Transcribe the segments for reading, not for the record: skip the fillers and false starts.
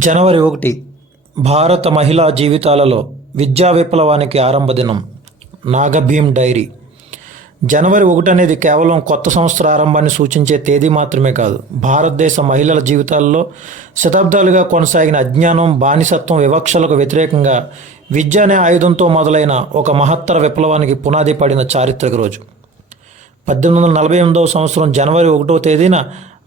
జనవరి 1 భారత మహిళా జీవితాలలో విద్యా విప్లవానికి ఆరంభ దినం. నాగభీమ్ డైరీ. జనవరి 1 అనేది కేవలం కొత్త సంవత్సర ఆరంభాన్ని సూచించే తేదీ మాత్రమే కాదు, భారతదేశ మహిళల జీవితాల్లో శతాబ్దాలుగా కొనసాగిన అజ్ఞానం, బానిసత్వం, వివక్షలకు వ్యతిరేకంగా విద్య అనే ఆయుధంతో మొదలైన ఒక మహత్తర విప్లవానికి పునాది పడిన చారిత్రక రోజు. 1848వ సంవత్సరం జనవరి 1వ తేదీన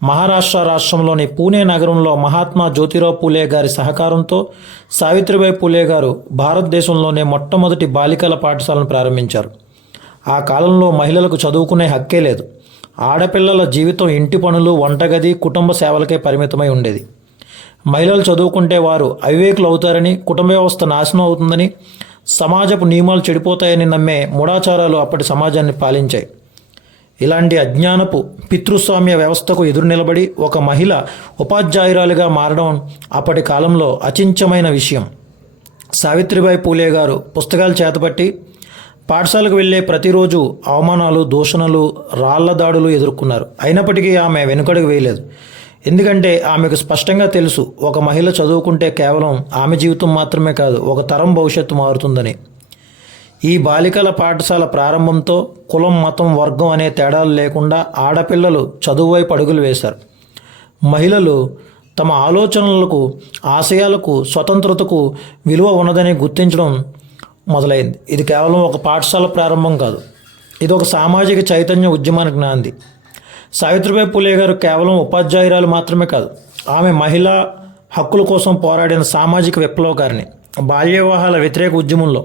మహారాష్ట్ర రాష్ట్రంలోని పూణే నగరంలో మహాత్మా జ్యోతిరావు పూలే గారి సహకారంతో సావిత్రిబాయి పూలే గారు భారతదేశంలోనే మొట్టమొదటి బాలికల పాఠశాలను ప్రారంభించారు. ఆ కాలంలో మహిళలకు చదువుకునే హక్కే లేదు. ఆడపిల్లల జీవితం ఇంటి పనులు, వంటగది, కుటుంబ సేవలకే పరిమితమై ఉండేది. మహిళలు చదువుకుంటే వారు అవివేకులు అవుతారని, కుటుంబ వ్యవస్థ నాశనం అవుతుందని, సమాజపు నియమాలు చెడిపోతాయని నమ్మే మూఢాచారాలు అప్పటి సమాజాన్ని పాలించాయి. ఇలాంటి అజ్ఞానపు పితృస్వామ్య వ్యవస్థకు ఎదురు నిలబడి ఒక మహిళ ఉపాధ్యాయురాలిగా మారడం అప్పటి కాలంలో అచించమైన విషయం. సావిత్రిబాయి పూలే గారు పుస్తకాలు చేతపట్టి పాఠశాలకు వెళ్ళే ప్రతిరోజు అవమానాలు, దూషణలు, రాళ్ల దాడులు ఎదుర్కొన్నారు. అయినప్పటికీ ఆమె వెనుకడుగు వేయలేదు. ఎందుకంటే ఆమెకు స్పష్టంగా తెలుసు, ఒక మహిళ చదువుకుంటే కేవలం ఆమె జీవితం మాత్రమే కాదు, ఒక తరం భవిష్యత్తు మారుతుందని. ఈ బాలికల పాఠశాల ప్రారంభంతో కులం, మతం, వర్గం అనే తేడాలు లేకుండా ఆడపిల్లలు చదువు వైపు అడుగులు వేశారు. మహిళలు తమ ఆలోచనలకు, ఆశయాలకు, స్వతంత్రతకు విలువ ఉన్నదని గుర్తించడం మొదలైంది. ఇది కేవలం ఒక పాఠశాల ప్రారంభం కాదు, ఇది ఒక సామాజిక చైతన్య ఉద్యమానికి నాంది. సావిత్రిబాయి పూలే గారు కేవలం ఉపాధ్యాయురాలు మాత్రమే కాదు, ఆమె మహిళా హక్కుల కోసం పోరాడిన సామాజిక విప్లవకారిణి. బాల్య వివాహాల వ్యతిరేక ఉద్యమంలో,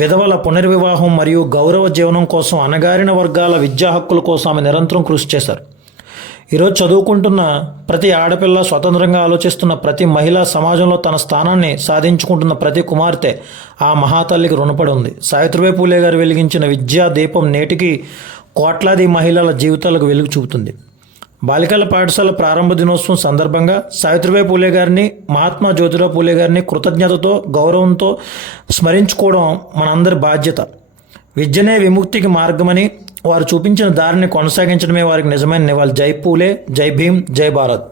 విధవల పునర్వివాహం మరియు గౌరవ జీవనం కోసం, అణగారిన వర్గాల విద్యా హక్కుల కోసం ఆమె నిరంతరం కృషి చేశారు. ఈరోజు చదువుకుంటున్న ప్రతి ఆడపిల్ల, స్వతంత్రంగా ఆలోచిస్తున్న ప్రతి మహిళ, సమాజంలో తన స్థానాన్ని సాధించుకుంటున్న ప్రతి కుమార్తె ఆ మహాతల్లికి రుణపడి ఉంది. సావిత్రిబాయి పూలే గారు వెలిగించిన విద్యా దీపం నేటికి కోట్లాది మహిళల జీవితాలకు వెలుగు చూపుతుంది. బాలికల పాఠశాల ప్రారంభ దినోత్సవం సందర్భంగా సావిత్రిబాయి పూలే గారిని, మహాత్మా జ్యోతిరావు పూలే గారిని కృతజ్ఞతతో, గౌరవంతో స్మరించుకోవడం మనందరి బాధ్యత. విద్యనే విముక్తికి మార్గమని వారు చూపించిన దారిని కొనసాగించడమే వారికి నిజమైన నివాళి. జై పూలే, జై భీమ్, జై భారత్.